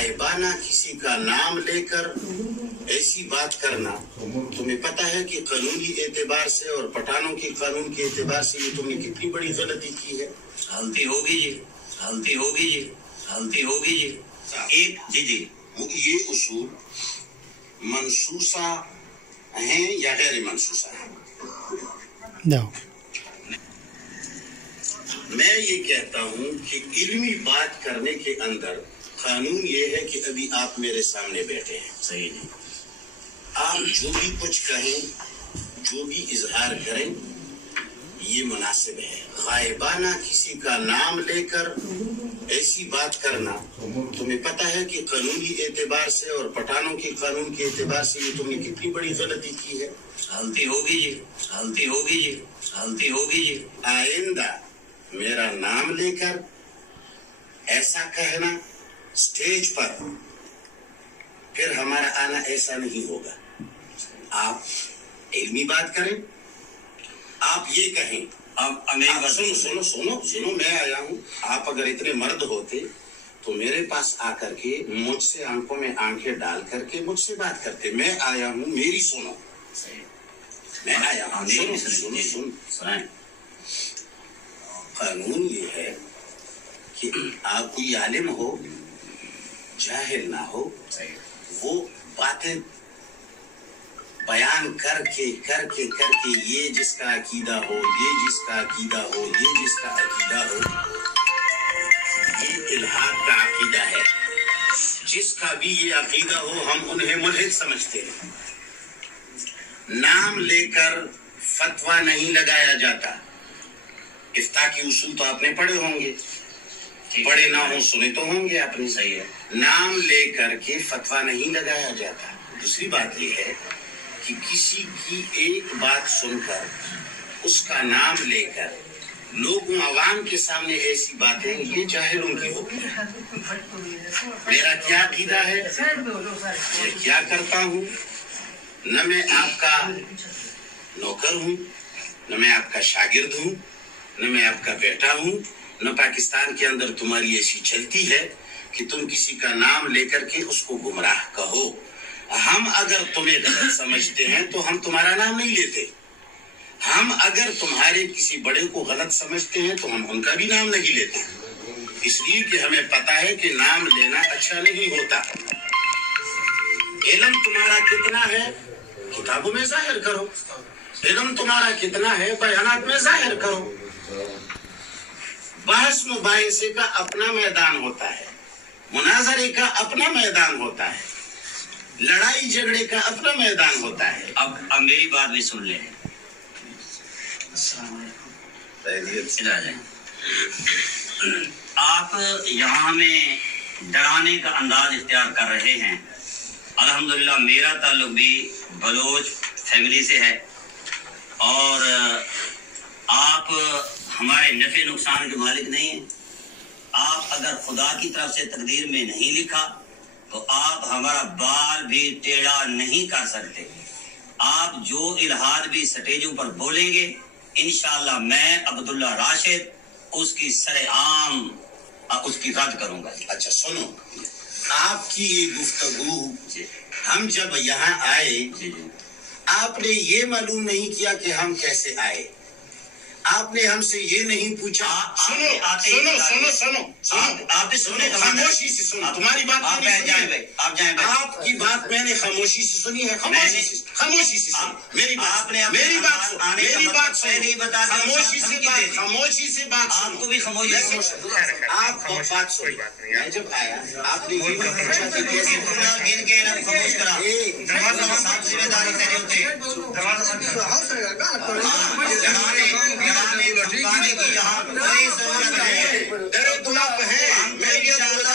गायबाना किसी का नाम लेकर ऐसी बात करना, तुम्हें पता है कि कानूनी एतबार से और पठानों के कानून के एतबार से ये तुमने कितनी बड़ी गलती की है। गलती होगी जी, गलती होगी जी, गलती होगी जी। एक जी ये उसूल मनसूसा हैं या गैर मनसूसा है? मैं ये कहता हूँ कि इल्मी बात करने के अंदर कानून ये है कि अभी आप मेरे सामने बैठे हैं, सही जी, आप जो भी कुछ कहें, जो भी इजहार करें, ये मुनासिब है। गायबाना किसी का नाम लेकर ऐसी बात करना, तुम्हें पता है कि कानूनी एतबार से और पठानों के कानून के एतबार से ये तुमने कितनी बड़ी गलती की है। गलती होगी जी, गलती होगी जी, गलती होगी जी। आइंदा मेरा नाम लेकर ऐसा कहना स्टेज पर, फिर हमारा आना ऐसा नहीं होगा। आप इल्मी बात करें, आप ये कहें। अब सुनो सुनो सुनो सुनो, मैं आया हूँ, आप अगर इतने मर्द होते तो मेरे पास आकर के मुझसे आंखों में आंखें डाल करके मुझसे बात करते। मैं आया हूँ, मेरी सुनो, मैं आया हूँ, सुनो सुनो सुनो। कानून ये है कि आप कोई आलिम हो, जाहिल ना हो, वो बातें बयान करके करके करके ये जिसका अकीदा हो, ये जिसका अकीदा हो, ये जिसका अकीदा हो, ये इल्हाद का अकीदा है। जिसका भी ये अकीदा हो, हम उन्हें मुल्हिद समझते हैं। नाम लेकर फतवा नहीं लगाया जाता। इफ्ता की उसूल तो आपने पढ़े होंगे, पढ़े ना हो सुने तो होंगे आपने, सही है। नाम लेकर के फतवा नहीं लगाया जाता। दूसरी बात ये है कि किसी की एक बात सुनकर उसका नाम लेकर लोगों अवाम के सामने ऐसी बातें, ये जाहिलों की होती है। मेरा क्या अकीदा है, मैं क्या करता हूँ, न मैं आपका नौकर हूँ, न मैं आपका शागिर्द हूँ, न मैं आपका बेटा हूँ, न पाकिस्तान के अंदर तुम्हारी ऐसी चलती है कि तुम किसी का नाम लेकर के उसको गुमराह कहो। हम अगर तुम्हें गलत समझते हैं तो हम तुम्हारा नाम नहीं लेते। हम अगर तुम्हारे किसी बड़े को गलत समझते हैं तो हम उनका भी नाम नहीं लेते, इसलिए कि हमें पता है कि नाम लेना अच्छा नहीं होता। इल्म तुम्हारा कितना है किताबों में जाहिर करो, इल्म तुम्हारा कितना है बयानात में जाहिर करो। बहस मुबाहिसे का अपना मैदान होता है, मुनाजरे का अपना मैदान होता है, लड़ाई झगड़े का अपना मैदान होता है। अब मेरी बात भी सुन ले। आप यहाँ में डराने का अंदाज इख्तियार कर रहे हैं। अल्हम्दुलिल्लाह मेरा ताल्लुक भी बलोच फैमिली से है और आप हमारे नफे नुकसान के मालिक नहीं हैं। आप अगर खुदा की तरफ से तकदीर में नहीं लिखा तो आप हमारा बाल भी टेढ़ा नहीं कर सकते। आप जो इल्हाद भी स्टेजों पर बोलेंगे, इंशाअल्लाह मैं अब्दुल्ला राशिद उसकी सरेआम उसकी रद्द करूंगा। अच्छा सुनो, आपकी ये गुफ्तगू, हम जब यहाँ आए आपने ये मालूम नहीं किया कि हम कैसे आए। आपने हमसे ये नहीं पूछा। सुनो सुनो सुनो सुनो सुनो, आप सुनो, खामोशी से सुनो। तुम्हारी बात आप जाएं भाई, आप जाएं भाई। आपकी बात मैंने खामोशी से सुनी है, खामोशी से सुनी। मेरी बात, मेरी बात सुनो, मेरी बात सुनो, खामोशी से बात, खामोशी से बात। आपको भी खामोशी, आप बात सुनी। मैं जब आया आपने ये पूछा कि कैसे इनके ना खामोश करा, साफ जिम्मेदारी तेरे होते।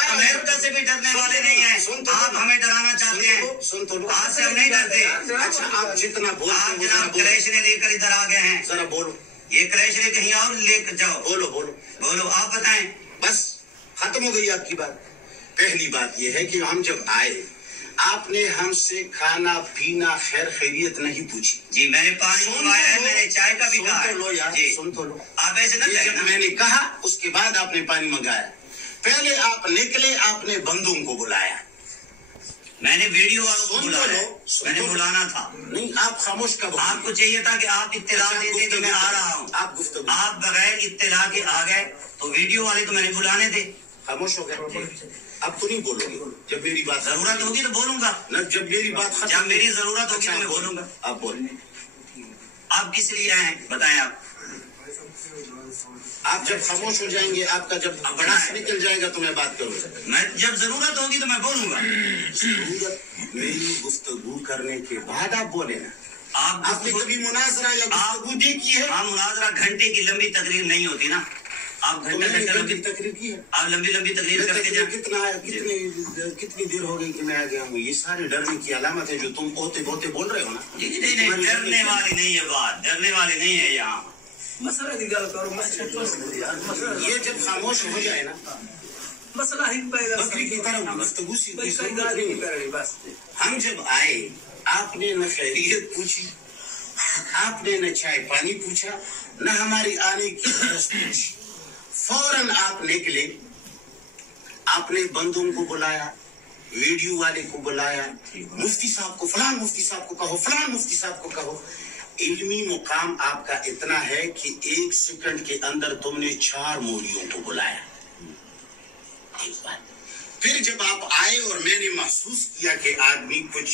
अमेरिका से भी डरने वाले नहीं हैं। आप हमें डराना चाहते हैं। सुन तो लो, आज से हम नहीं डरते। अच्छा आप जितना बोल, आप जनाब क्रैश ने लेकर इधर आ गए हैं। जरा बोलो, ये क्रैश ने कहीं और लेकर जाओ। बोलो बोलो बोलो, आप बताएं। बस खत्म हो गई आपकी बात। पहली बात यह है कि हम जब आए आपने हमसे खाना पीना खैर खैरियत नहीं पूछी। जी मैंने पानी मंगवाया है, मैंने चाय का भी कहा। सुन तो लो यार, सुन तो लो। आप ऐसे ना जब मैंने कहा उसके बाद आपने पानी मंगाया, पहले आप निकले, आपने बंदों को बुलाया। मैंने वीडियो वालों को बुलाया, मैंने बुलाना था। नहीं, आप खामोश कब? आपको चाहिए था कि आप इत्तला देते कि मैं आ रहा हूँ। आप बगैर इत्तला के आ गए, तो वीडियो वाले तो मैंने बुलाने थे। खामोश हो गए। अब तो नहीं बोलोगे। जब मेरी बात जरूरत होगी तो बोलूंगा न, जब मेरी बात जब मेरी जरूरत होगी तो मैं बोलूंगा। आप बोल। आप किस लिए आए हैं बताएं। आप जब खामोश हो जाएंगे, आपका जब बड़ा निकल जाएगा तो मैं बात करूंगा। मैं जब जरूरत होगी तो मैं बोलूंगा। जरूरत मेरी गुफ्तगू करने के बाद आप बोले ना। आपने कभी मुनाजरा या गुफ्तगू देखी है? हाँ, मुनाजरा घंटे की लंबी तकरीर नहीं होती ना। आप घंटे लंबी तकरीर की है। आप लंबी तकरीर करके जाए। कितनी देर हो गई कि मैं आ गया हूँ? ये सारे डरने की अलामत है जो तुम बोते बोते बोल रहे हो ना। जी नहीं, डरने वाली नहीं है बात, डरने वाली नहीं है। यहाँ मसला की गल करो। ये जब खामोश हो जाए ना, मसला ही बकरी की तरह गुफ्तगू सी बस। हम जब आए, आपने न खैरियत पूछी, आपने न चाय पानी पूछा, न हमारी आने की तरस पूछी। फौरन आप निकले, आपने बंदों को बुलाया, वीडियो वाले को बुलाया, मुफ्ती साहब को, फलान मुफ्ती साहब को कहो, फलान मुफ्ती साहब को कहो। इल्मी मुकाम आपका इतना है कि 1 सेकंड के अंदर तुमने 4 मौलियों को बुलाया। एक बात। फिर जब आप आए और मैंने महसूस किया कि आदमी कुछ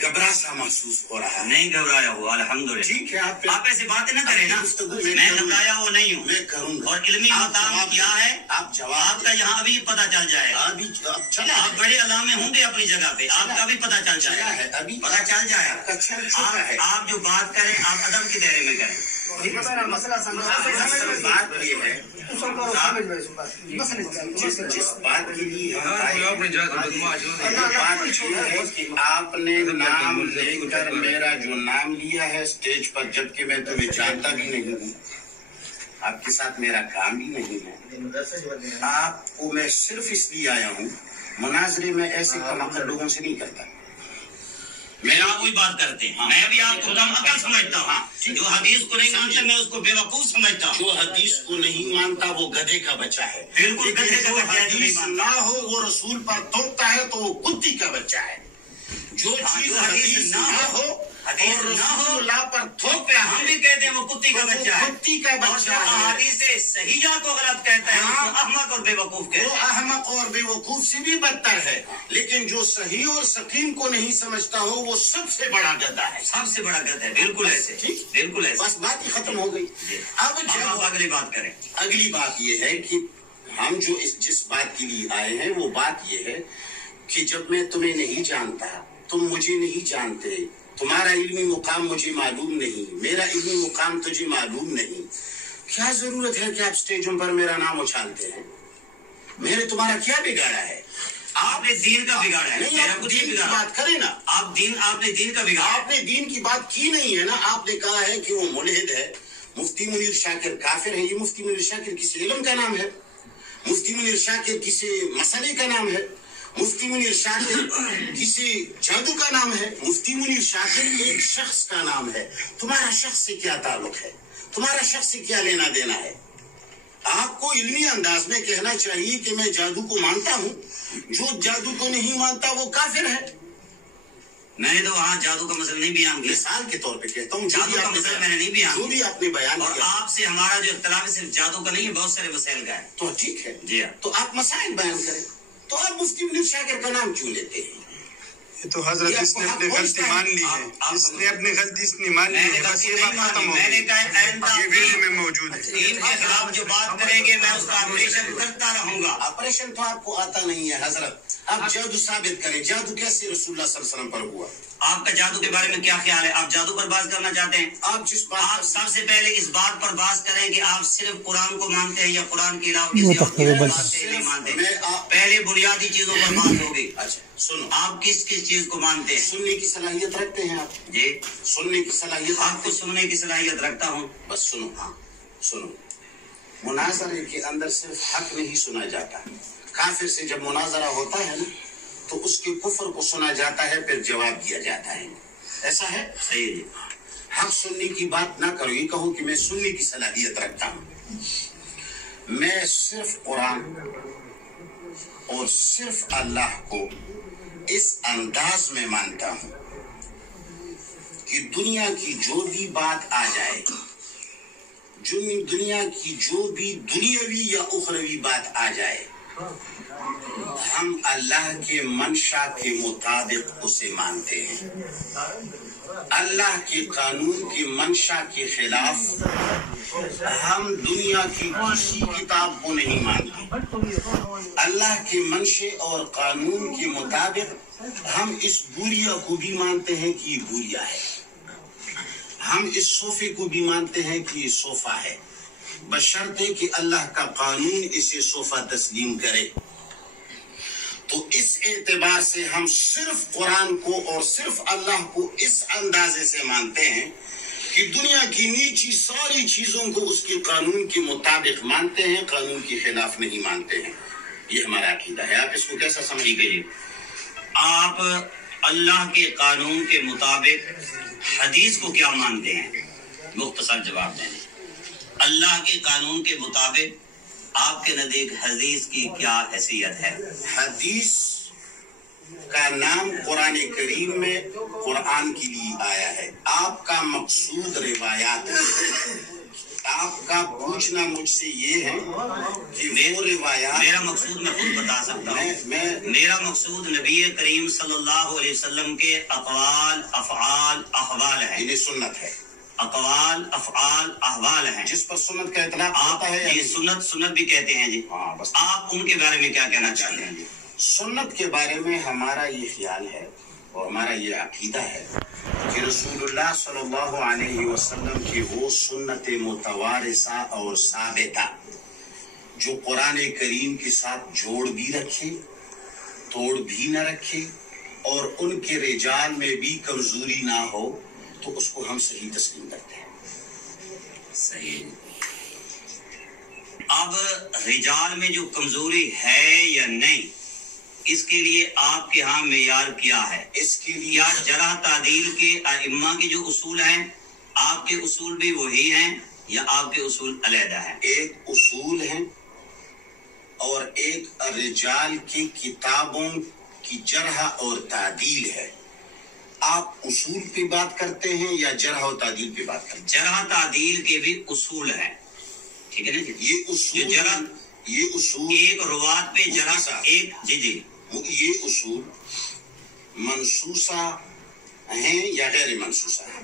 घबरा सा महसूस हो रहा है। नहीं घबराया हुआ, अल्हम्दुलिल्लाह। ठीक है, आप ऐसी बातें ना करें ना। मैं घबराया हुआ नहीं हूँ, मैं करूँगा। और इल्मी मुकाम क्या है आप जवाब आपका यहाँ अभी पता चल जाएगा। अभी चला, आप बड़े अलामे होंगे अपनी जगह पे, आपका भी पता चल जाएगा। है, अभी पता चल जाएगा। आप जो बात करें आप अदब के दायरे में करें। बात ये है, जिस बात के लिए कि आपने नाम लेकर मेरा जो नाम लिया है स्टेज पर, जबकि मैं तुम्हें जानता भी नहीं हूँ, आपके साथ मेरा काम भी नहीं है। आपको मैं सिर्फ इसलिए आया हूँ, मुनाजरे में ऐसे कमाकर लोगों से नहीं करता। मैं आप वही बात करते हैं। मैं भी आपको कम अकल समझता हूँ। जो हदीस को नहीं मानता मैं उसको बेवकूफ समझता हूँ। जो हदीस को नहीं मानता वो गधे का बच्चा है। बिल्कुल गधे का बच्चा है। हदीस ना हो वो रसूल पर थोपता है तो वो कुत्ती का बच्चा है। जो चीज हदीस ना हो और रसूलुल्लाह पर थोपे, हम भी कहते हैं वो कुत्ती का बच्चा है। कुत्ती का बच्चा है। हदीस सहीहा को गलत कहता है, वो अहमक और बेवकूफ कहता है। वो अहमक और बेवकूफ से भी बदतर है। लेकिन जो सही और सकीम को नहीं समझता हो वो सबसे बड़ा गधा है। सबसे बड़ा गधा है। बिल्कुल ऐसे, ठीक, बिल्कुल ऐसे। बस बात ही खत्म हो गई। अब जब अगली बात करें। अगली बात ये है कि हम जो जिस बात के लिए आए हैं वो बात ये है कि जब मैं तुम्हें नहीं जानता, तुम मुझे नहीं जानते, तुम्हारा इल्मी मुकाम मुझे मालूम नहीं, मेरा इल्मी मुकाम तुझे मालूम नहीं, क्या जरूरत है कि आप स्टेजों पर मेरा नाम उछालते हैं? मैंने तुम्हारा क्या बिगाड़ा है? आपने दीन का बिगाड़ा है। नहीं, आप दीन की बात करें ना। आपने दीन का बिगाड़ा। आपने दीन की बात की नहीं है ना। आपने कहा है कि वो मुल्हिद है, मुफ्ती मुनीर शाकिर काफिर है। ये मुफ्ती मुनीर शाकिर किसी इल्म का नाम है? मुफ्ती मुनीर शाकिर किसी मसले का नाम है? मुफ्ती मुनीर शाकिर किसी जादू का नाम है? मुफ्ती मुनीर शाकिर एक शख्स का नाम है। तुम्हारा शख्स से क्या ताल्लुक है? तुम्हारा शख्स से क्या लेना देना है? आपको इल्मी अंदाज में कहना चाहिए कि मैं जादू को मानता हूँ, जो जादू को नहीं मानता वो काफिर है। मैंने तो वहाँ जादू का मसला नहीं बयान किया। मिसाल के तौर पे कहता हूँ, जादू का मसला मैंने नहीं बयान जो भी आपने बयान और किया। आपसे हमारा जो इख्तिलाफ है सिर्फ जादू का नहीं है, बहुत सारे मसाइल का है। तो ठीक है जी हाँ। तो आप मसाइल बयान करें। तो आप मुफ्ती मुनीर शाकिर का नाम क्यों लेते हैं? ये तो हजरत इसने अपनी गलती मान ली है। इसने अपनी गलती इसने मान ली है। बस ये बात खत्म हो मैंने गई। कहा ये वीडियो में मौजूद है। दीन के खिलाफ जो बात करेंगे मैं उसका ऑपरेशन करता रहूंगा। ऑपरेशन तो आपको आता नहीं है हजरत। आप जादू साबित करें। जादू कैसे रसूलुल्लाह सल्लल्लाहु अलैहि वसल्लम पर हुआ? आपका जादू के बारे में क्या ख्याल है? आप जादू पर बात करना चाहते हैं? आप सबसे पहले इस बात पर बात करें कि आप सिर्फ कुरान को मानते हैं या कुरान के अलावा किसी और की बात नहीं मानते। पहले बुनियादी चीजों पर बात होगी। अच्छा सुनो, आप किस किस चीज को मानते हैं? सुनने की सलाहियत रखते हैं आप? जी, सुनने की सलाहियत। आपको सुनने की सलाहियत रखता हूँ। बस सुनो। हाँ सुनो, मुनाजरे के अंदर सिर्फ हक नहीं सुना जाता। काफिर से जब मुनाजरा होता है ना तो उसके कुफर को सुना जाता है, फिर जवाब दिया जाता है। ऐसा है? सही है जी। हक सुनने की बात ना करो, ये कहो कि मैं सुनने की सलाहियत रखता हूँ। میں صرف قرآن اور صرف اللہ کو اس انداز میں مانتا ہوں کہ دنیا کی جو بھی بات آ جائے، دنیا کی جو بھی دنیاوی یا اخروی بات آ جائے، ہم اللہ کے منشا کے مطابق اسے مانتے ہیں۔ اللہ کے قانون کی منشا کے خلاف ہم دنیا کی کسی کتاب کو نہیں مانتے۔ اللہ کے منشے اور قانون کے مطابق ہم اس بوریا کو بھی مانتے ہیں کہ یہ بوریا ہے، ہم اس صوفے کو بھی مانتے ہیں کہ یہ صوفہ ہے، بشرطے کہ اللہ کا قانون اسے صوفہ تسلیم کرے۔ تو اس اعتبار سے ہم صرف قرآن کو اور صرف اللہ کو اس اندازے سے مانتے ہیں کہ دنیا کی نیچی ساری چیزوں کو اس کے قانون کے مطابق مانتے ہیں، قانون کے خلاف نہیں مانتے ہیں۔ یہ ہمارا عقیدہ ہے۔ آپ اس کو کیسا سمجھ گئے؟ آپ اللہ کے قانون کے مطابق حدیث کو کیا مانتے ہیں؟ مختصر جواب دیں۔ اللہ کے قانون کے مطابق آپ کے نزدیک حدیث کی کیا حیثیت ہے؟ حدیث کا نام قرآن کریم میں قرآن کے لیے آیا ہے۔ آپ کا مقصود روایات ہے۔ آپ کا پوچھنا مجھ سے یہ ہے کہ وہ روایات، میرا مقصود میں خود بتا سکتا ہوں۔ میرا مقصود نبی کریم صلی اللہ علیہ وسلم کے اقوال، افعال، احوال ہے۔ انہیں سنت ہے، اقوال، افعال، احوال ہیں جس پر سنت کا اطلاق آپ آتا ہے۔ یہ سنت بھی کہتے ہیں جی۔ ہاں بس آپ ان کے بارے میں کیا کہنا چاہتے ہیں جی؟ سنت کے بارے میں ہمارا یہ خیال ہے اور ہمارا یہ عقیدہ ہے کہ رسول اللہ صلی اللہ علیہ وسلم کی وہ سنت متوارثہ اور ثابتہ جو قرآن کریم کے ساتھ جوڑ بھی رکھے، توڑ بھی نہ رکھے، اور ان کے رجال میں بھی کمزوری نہ ہو، تو اس کو ہم صحیح تسلیم کرتے ہیں۔ صحیح۔ اب رجال میں جو کمزوری ہے یا نہیں، اس کے لیے آپ کے ہاں معیار کیا ہے؟ اس کے لیے یا جرح تعدیل کے ائمہ کے جو اصول ہیں، آپ کے اصول بھی وہی ہیں یا آپ کے اصول علیحدہ ہیں؟ ایک اصول ہیں اور ایک رجال کی کتابوں کی جرح اور تعدیل ہے۔ آپ اصول پہ بات کرتے ہیں یا جرح و تعدیل پہ بات کرتے ہیں؟ جرح تعدیل کے بھی اصول ہیں، ٹھیک ہے نا جی؟ یہ اصول ایک روات پہ جرح ایک جی یہ اصول منصوصہ ہیں یا غیر منصوصہ ہیں؟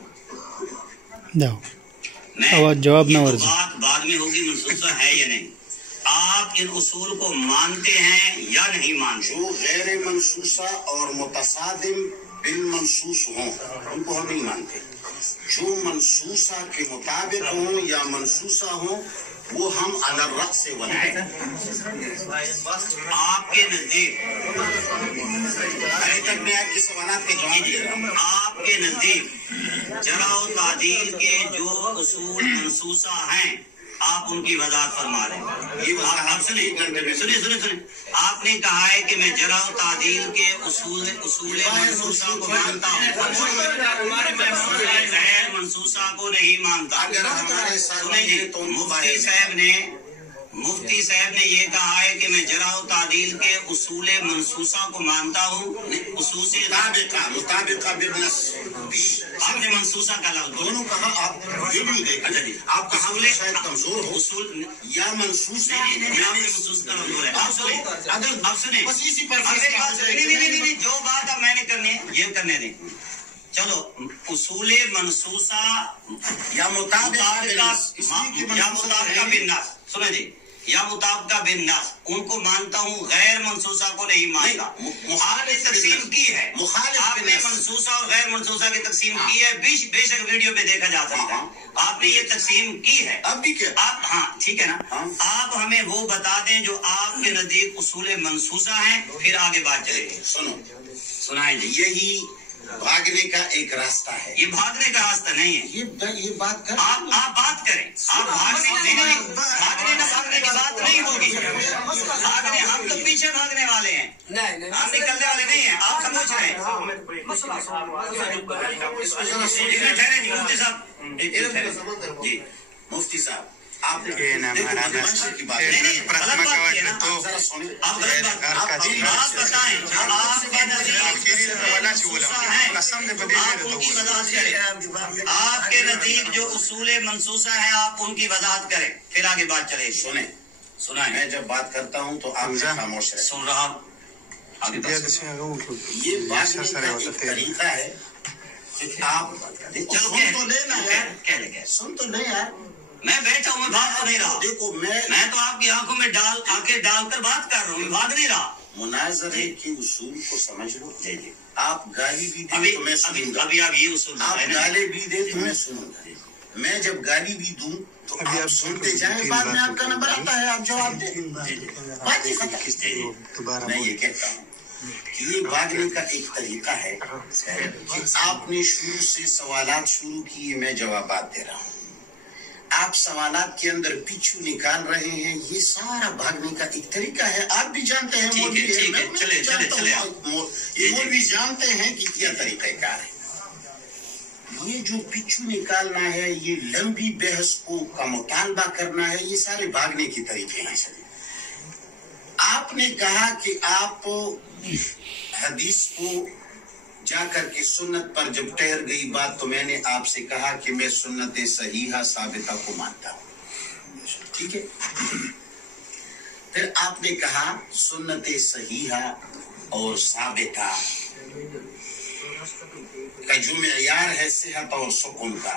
جواب نہ بات بعد میں ہوگی منصوصہ ہے یا نہیں۔ آپ ان اصول کو مانتے ہیں یا نہیں مانتے؟ جو غیر منصوصہ اور متصادم بالمنصوص ہوں ان کو ہم نہیں مانتے۔ جو منصوصہ کے مطابق ہوں یا منصوصہ ہوں وہ ہم علی الرأس سے بنائیں۔ آپ کے نزدیک ابھی تک میں آپ کے سوالات کے جواب دے رہا ہوں۔ آپ کے نزدیک جرح و تعدیل کے جو اصول منصوصہ ہیں، آپ ان کی وضاحت فرما رہے ہیں۔ یہ آپ سنیں آپ نے کہا ہے کہ میں جرح و تعدیل کے اصول منصوصہ کو مانتا ہوں، غیر منصوصہ کو نہیں مانتا۔ اگر ہمارے ساتھ مفتی صاحب نے یہ کہا ہے کہ میں جرح و تعدیل کے اصول منصوصہ کو مانتا ہوں، مطابقہ بالنص آپ نے منصوصہ کا لفظ دونوں کہا۔ آپ ویڈیو دیکھیں، آپ کا حملہ شاید کمزور ہو اصول یا منصوص جو بات اب میں نے کرنی ہے یہ کرنے دیں۔ چلو اصول منصوصہ یا مطابقہ بالنص، سنیں جی، یا مطابقہ بالنص ان کو مانتا ہوں، غیر منصوصہ کو نہیں مانتا۔ آپ نے تقسیم کی ہے، آپ نے منصوصہ اور غیر منصوصہ کی تقسیم کی ہے، بے شک ویڈیو پہ دیکھا جا سکتا ہے۔ آپ نے یہ تقسیم کی ہے، اب بھی کیا آپ ہاں ٹھیک ہے نا۔ آپ ہمیں وہ بتا دیں جو آپ کے نزدیک اصول منصوصہ ہیں، پھر آگے بات چلے گی۔ سنائیں جی۔ یہی بھاگنے کا ایک راستہ ہے۔ یہ بھاگنے کا راستہ نہیں ہے، یہ بات کر آپ بات کریں۔ آپ بھاگنے کی بات نہیں ہوگی۔ بھاگنے ہم تو پیچھے بھاگنے والے ہیں، ہم نکلنے والے نہیں ہیں۔ آپ سمجھ رہے ہیں؟ ٹھہرے جی مفتی صاحب، جی مفتی صاحب आप के नाम बदमाशी की बात नहीं, नहीं, प्रथमा गलत बात की है ना। तो जरा सुनिए। आप गलत बात आप बताएं आपके नजदीक मंसूसा है, आप उनकी वजाहत करें। आपके नजदीक जो उसूल मंसूसा है आप उनकी वजाहत करें, फिर आगे बात चलेगी। सुने, सुनाए। मैं जब बात करता हूँ तो आप खामोश रहे। सुन रहा हूँ, आगे बात। ये बात का एक तरीका है कि आप चलो सुन तो लेना यार, कह ले सुन तो ले यार। मैं बैठा हूँ, मैं भाग तो नहीं रहा। देखो मैं तो आपकी आंखों में आंखें डालकर बात कर रहा हूँ, मैं भाग नहीं रहा। मुनाजरे के उसूल को समझ लो। जी आप गाली भी अभी दे तो मैं सुनूंगा, अभी आप ये उसूल आप बताएं ना। गाली भी दे तो मैं सुनूंगा। मैं जब गाली भी दूं तो आप सुनते जाएं, बाद में आपका नंबर आता है, आप जवाब दे। बात ही खत्म। मैं ये कहता हूँ कि ये भागने का एक तरीका है कि आपने शुरू से सवालात शुरू किए, मैं जवाबात दे रहा हूँ, आप सवालात के अंदर पीछू निकाल रहे हैं, ये सारा भागने का एक तरीका है। आप भी जानते हैं, मौलवी है, मैं भी जानता हूँ, ये मौलवी जानते हैं कि क्या तरीक़ाकार है। ये जो पीछू निकालना है, ये लंबी बहस का मुतालबा करना है, ये सारे भागने के तरीके हैं। आपने कहा कि आप हदीस को जाकर के सुन्नत पर जब ठहर गई बात, तो मैंने आपसे कहा कि मैं सुन्नत सहीहा साबिता को मानता हूं, ठीक है। फिर आपने कहा सुन्नत सहीहा और साबिता का जो मेयार है सेहत और सुकून का,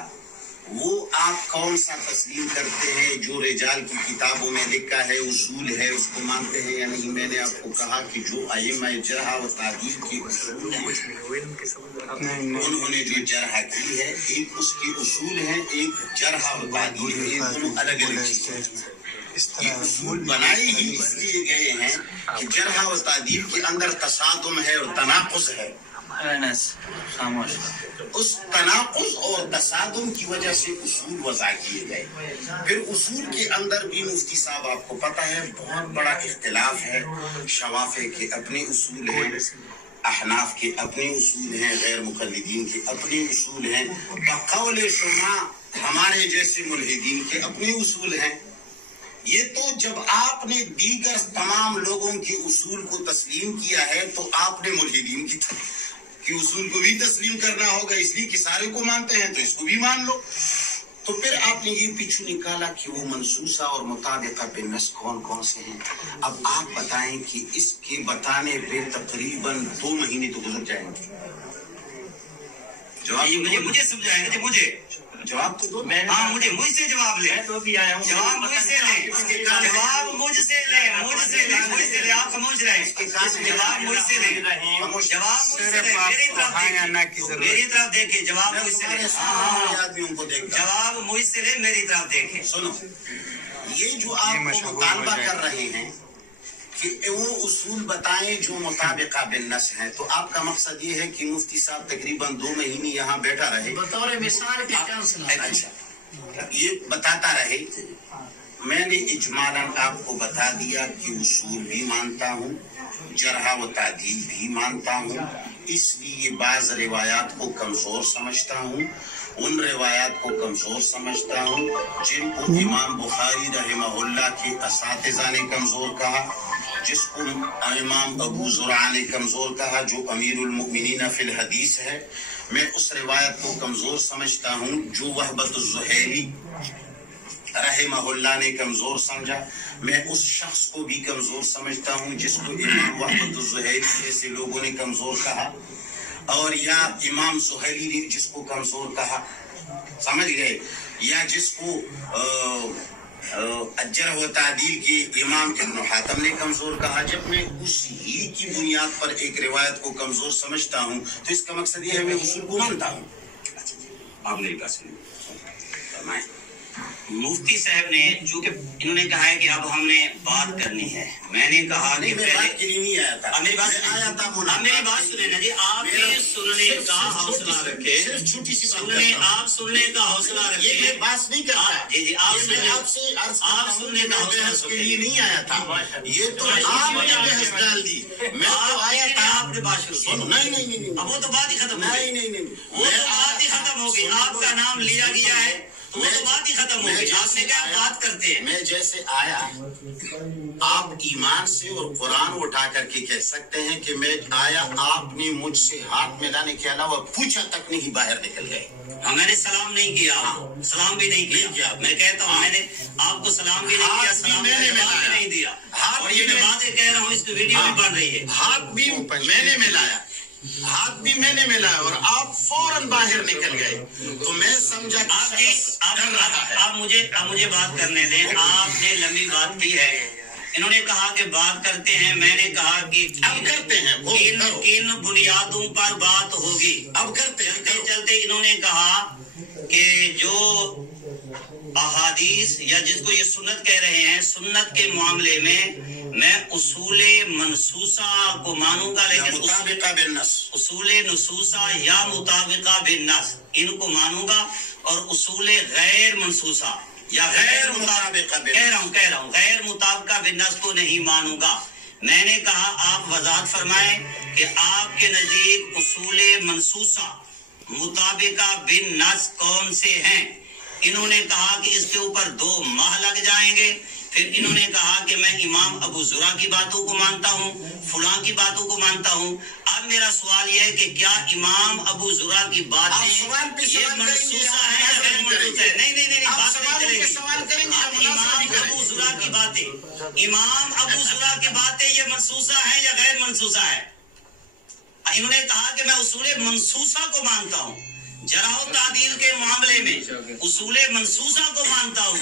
वो आप कौन सा तस्लीम करते हैं? जो रिजाल की किताबों में लिखा है, उसूल है, उसको मानते हैं या नहीं? मैंने आपको कहा कि जो अइम्मा जरह व तादील के उसूल हैं, उन्होंने जो जरह की है, एक उसके उसूल हैं, एक जरह व तादील है, दोनों अलग अलग चीजें। ये उसूल बनाए ही इसलिए गए हैं कि जरह व तादील के अंदर तसादुम है और तनाकुज़ है। उस तनाकुज़ और तसादुम की वजह से उसूल वज़ा किए गए। फिर उसूल के अंदर भी मुफ्ती साहब आपको पता है बहुत बड़ा इख्तिलाफ है। शवाफ़े के अपने उसूल हैं, अहनाफ के अपने उसूल हैं, गैर मुक़ल्लिदीन के अपने उसूल हैं, बक़ौल शुमा हमारे जैसे मुल्हिदीन के अपने उसूल हैं। ये तो जब आपने दीगर तमाम लोगों के उसूल को तस्लीम किया है, तो आपने मुल्हिदीन की उसूल को भी तस्लीम करना होगा, इसलिए कि सारे को मानते हैं तो इसको भी मान लो। तो फिर आपने ये पीछू निकाला कि वो मनसूसा और मुताबिका बिन्नस कौन कौन से हैं। अब आप बताएं कि इसके बताने पे तकरीबन 2 महीने तो गुजर जाएंगे। जवाब मुझे समझाएंगे, मुझे जवाब तो दो। हाँ, मुझसे जवाब ले। मैं तो भी आया हूँ, जवाब मुझसे ले, जवाब मुझसे ले, आप समझ रहे हैं? जवाब मुझसे ले, जवाब मुझसे ले, मेरी तरफ देखे, जवाब मुझसे ले, आदमियों को देख, जवाब मुझसे ले, मेरी तरफ देखे। सुनो, ये जो आप मुतालबा कर रहे हैं कि वो उसूल बताएं जो मुताबिका बिन्नस है, तो आपका मकसद ये है कि मुफ्ती साहब तकरीबन 2 महीने यहाँ बैठा रहे, बतौर मिसाल के अच्छा ये बताता रहे। मैंने इजमालन आपको बता दिया कि उसूल भी मानता हूँ, जरह व तादील भी मानता हूँ, इसलिए बाज़ रिवायात को कमजोर समझता हूँ, उन रिवायात को कमजोर समझता हूँ जिनको इमाम बुखारी रहमहुल्लाह के असातिज़ा ने कमजोर कहा, जिसको इमाम अबू ज़ुरआ ने कमजोर कहा, जो अमीरुल मुमिनीन फिल हदीस है। मैं उस रिवायत को कमजोर समझता हूँ जो वहबतुज़्ज़ुहैली रहमहुल्लाह ने कमजोर समझा। मैं उस शख्स को भी कमजोर समझता हूँ जिसको इमाम वहबतुज़्ज़ुहैली जैसे लोगों ने कमजोर कहा, और या इमाम ज़ुहैली ने जिसको कमजोर कहा, समझ गए, या जिसको जरह व तादील के इमाम इब्न हातम ने कमजोर कहा। जब मैं उसी की बुनियाद पर एक रिवायत को कमजोर समझता हूँ तो इसका मकसद ये है मैं उसूल को मानता हूँ। आप मेरी बात सुनिए। मुफ्ती साहब ने, चूंकि इन्होंने कहा है कि अब हमने बात करनी है, मैंने कहा कि मैं बात के लिए नहीं आया था, मेरी बात आया था। आप मेरी बात सुने ना जी, आपने सुनने का हौसला रखे, सिर्फ छोटी सी सुनने, आप सुनने का हौसला रखे। मैं बात नहीं कर रहा, जी जी, आपसे आप सुनने का बहस के लिए नहीं आया था, ये तो आपने बहस डाल दी। मैं तो आया था, आपने बात शुरू की। नहीं, अब वो तो बात ही खत्म हो गई। नहीं, वो तो बात ही खत्म हो गई। आपका नाम लिया गया है, تو وہ تو بات ہی ختم ہو گئی. آپ نے کہا بات کرتے ہیں. میں جیسے آیا آپ ایمان سے اور قرآن اٹھا کر کے کہہ سکتے ہیں کہ میں آیا, آپ نے مجھ سے ہاتھ ملانے کے علاوہ پوچھا تک نہیں باہر نکل گئے. میں نے سلام نہیں کیا, سلام بھی نہیں کیا. میں کہتا ہوں میں نے آپ کو سلام بھی نہیں کیا, سلام بھی نہیں دیا. اور یہ میں باتیں کہہ رہا ہوں, اس کی ویڈیو بھی بن رہی ہے. ہاتھ بھی میں نے ملایا, ہاتھ بھی میں نے ملایا اور آپ فوراً باہر نکل گئے. تو میں سمجھا آپ مجھے بات کرنے دیں. آپ نے لمبی بات کی ہے, انہوں نے کہا کہ بات کرتے ہیں. میں نے کہا کہ اب کرتے ہیں, کن بنیادوں پر بات ہوگی, اب کرتے ہیں. چلتے انہوں نے کہا کہ جو احادیث یا جس کو یہ سنت کہہ رہے ہیں, سنت کے معاملے میں اصول منصوصہ کو مانوں گا, لیکن مطابقہ بالنص, اصول نصوصہ یا مطابقہ بالنص ان کو مانوں گا, اور اصول غیر منصوصہ یا غیر مطابقہ کہہ رہا ہوں غیر مطابقہ بالنص کو نہیں مانوں گا. میں نے کہا آپ وضاحت فرمائیں کہ آپ کے نزدیک اصول منصوصہ مطابقہ بالنص کون سے ہیں. انہوں نے کہا کہ اس کے اوپر 2 ماہ لگ جائیں گے. پھر انہوں نے کہا کہ میں امام ابو زرع کی باتوں کو مانتا ہوں, فلاں کی باتوں کو مانتا ہوں. اب میرا سوال یہ ہے کہ کیا امام ابو زرع کی باتیں یہ منصوصہ ہیں یا غیر منصوصہ ہے؟ نہیں بات نہیں چلے گی. امام ابو زرع کی باتیں, امام ابو زرع کی باتیں یہ منصوصہ ہیں یا غیر منصوصہ ہے؟ انہوں نے کہا کہ میں اصول منصوصہ کو مانتا ہوں, جرح و تعدیل کے معاملے میں اصول منصوصہ کو مانتا ہوں.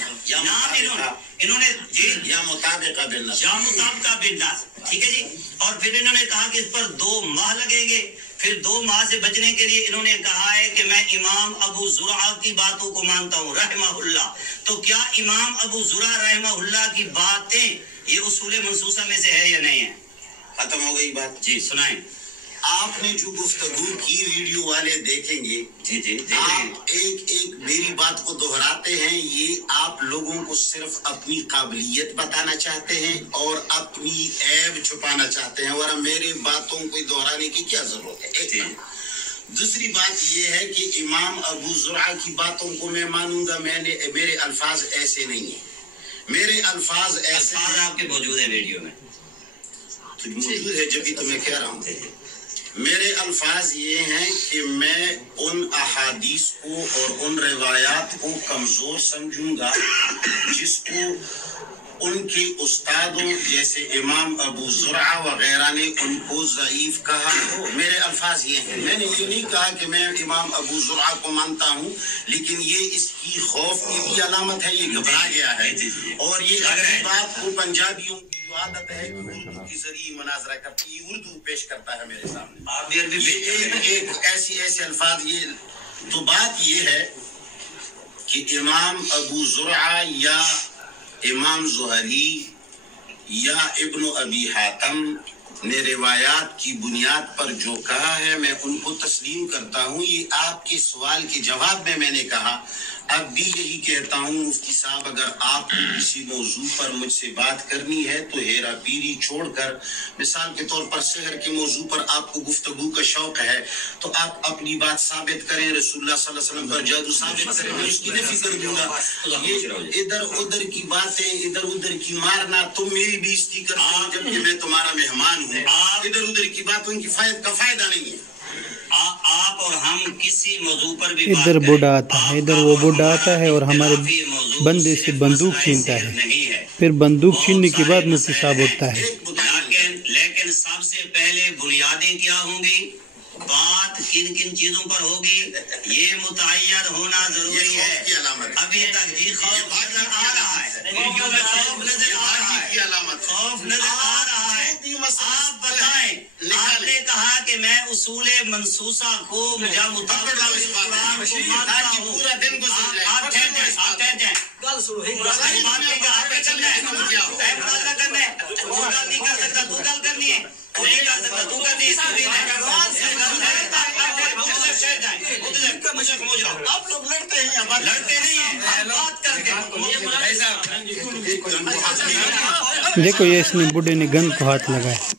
انہوں نے جی یا مطابقہ بالنص, یا مطابقہ بالنص, ٹھیک ہے جی. اور پھر انہوں نے کہا کہ اس پر 2 ماہ لگیں گے. پھر 2 ماہ سے بچنے کے لیے انہوں نے کہا ہے کہ میں امام ابو زرع کی باتوں کو مانتا ہوں رحمہ اللہ. تو کیا امام ابو زرع رحمہ اللہ کی باتیں یہ اصول منصوصہ میں سے ہے یا نہیں ہے؟ ختم ہو گئی بات. جی سنائیں. آپ نے جو گفتگو کی ویڈیو والے دیکھیں گے, جی آپ ایک میری بات کو دہراتے ہیں. یہ آپ لوگوں کو صرف اپنی قابلیت بتانا چاہتے ہیں اور اپنی عیب چھپانا چاہتے ہیں, اور میرے باتوں کو دہرانے کی کیا ضرورت ہے. ایک دوسری بات یہ ہے کہ امام ابو زرع کی باتوں کو میں مانوں گا. میرے الفاظ ایسے نہیں ہیں, میرے الفاظ ایسے آپ کے موجود ہیں ویڈیو میں, موجود ہے جبھی تو میں کہہ رہا ہوں. میرے الفاظ یہ ہیں کہ میں ان احادیث کو اور ان روایات کو کمزور سمجھوں گا جس کو ان کے استادوں جیسے امام ابو زرع وغیرہ نے ان کو ضعیف کہا ہو. میرے الفاظ یہ ہیں. میں نے یہ نہیں کہا کہ میں امام ابو زرع کو مانتا ہوں, لیکن یہ اس کی خوف کی بھی علامت ہے, یہ گھبرا گیا ہے. اور یہ اگلی بات کو پنجابیوں کی جو عادت ہے کہ اردو کی ذریعے مناظرہ کرتی ہے, اردو پیش کرتا ہے میرے سامنے, آپ بھی عربی ایک ایسے الفاظ. یہ تو بات یہ ہے کہ امام ابو زرع یا امام زہری یا ابن ابی حاتم نے روایات کی بنیاد پر جو کہا ہے میں ان کو تسلیم کرتا ہوں. یہ آپ کے سوال کے جواب میں نے کہا. اب بھی یہی کہتا ہوں مفتی صاحب, اگر آپ کو کسی موضوع پر مجھ سے بات کرنی ہے تو ہیرا پیری چھوڑ کر, مثال کے طور پر سحر کے موضوع پر آپ کو گفتگو کا شوق ہے تو آپ اپنی بات ثابت کریں, رسول اللہ صلی اللہ علیہ وسلم پر جادو ثابت کریں, میں اس کی نفی کر دوں گا. یہ ادھر ادھر کی باتیں, ادھر ادھر کی مارنا, تم میری بےزتی کرتے ہو جبکہ میں تمہارا مہمان ہوں. ادھر ادھر کی باتوں کی فائدہ نہیں ہے. آپ اور ہم کسی موضوع پر بھی ادھر بوڑھا آتا ہے, ادھر وہ بوڑھا آتا ہے اور ہمارے بندے سے بندوق چھینتا ہے. پھر بندوق چھیننے کے بعد مفتی صاحب اٹھتا ہے. لیکن سب سے پہلے بنیادیں کیا ہوں گی, بات کن کن چیزوں پر ہوگی, یہ متعین ہونا ضروری ہے. ابھی تک جی خوف نظر آ رہا ہے, ویڈیو میں خوف نظر آ رہا ہے, خوف نظر آ رہا ہے. آپ بتائیں, آپ نے کہا کہ میں اصول منصوصہ کو یا مطابقہ قرآن کو مانتا ہوں. آپ ٹھہر جائیں. گل سنو, ایک بات نہیں کہ آپ نے کرنا ہے, مناظرہ کرنا ہے. تو گل نہیں کر سکتا, تو گل کرنی ہے, تو نہیں کر سکتا, تو کرنی ہے. آپ لوگ لڑتے ہیں, لڑتے نہیں ہیں, بات کرتے ہیں. دیکھو یہ اس نے بوڑھے نے گن کو ہاتھ لگایا.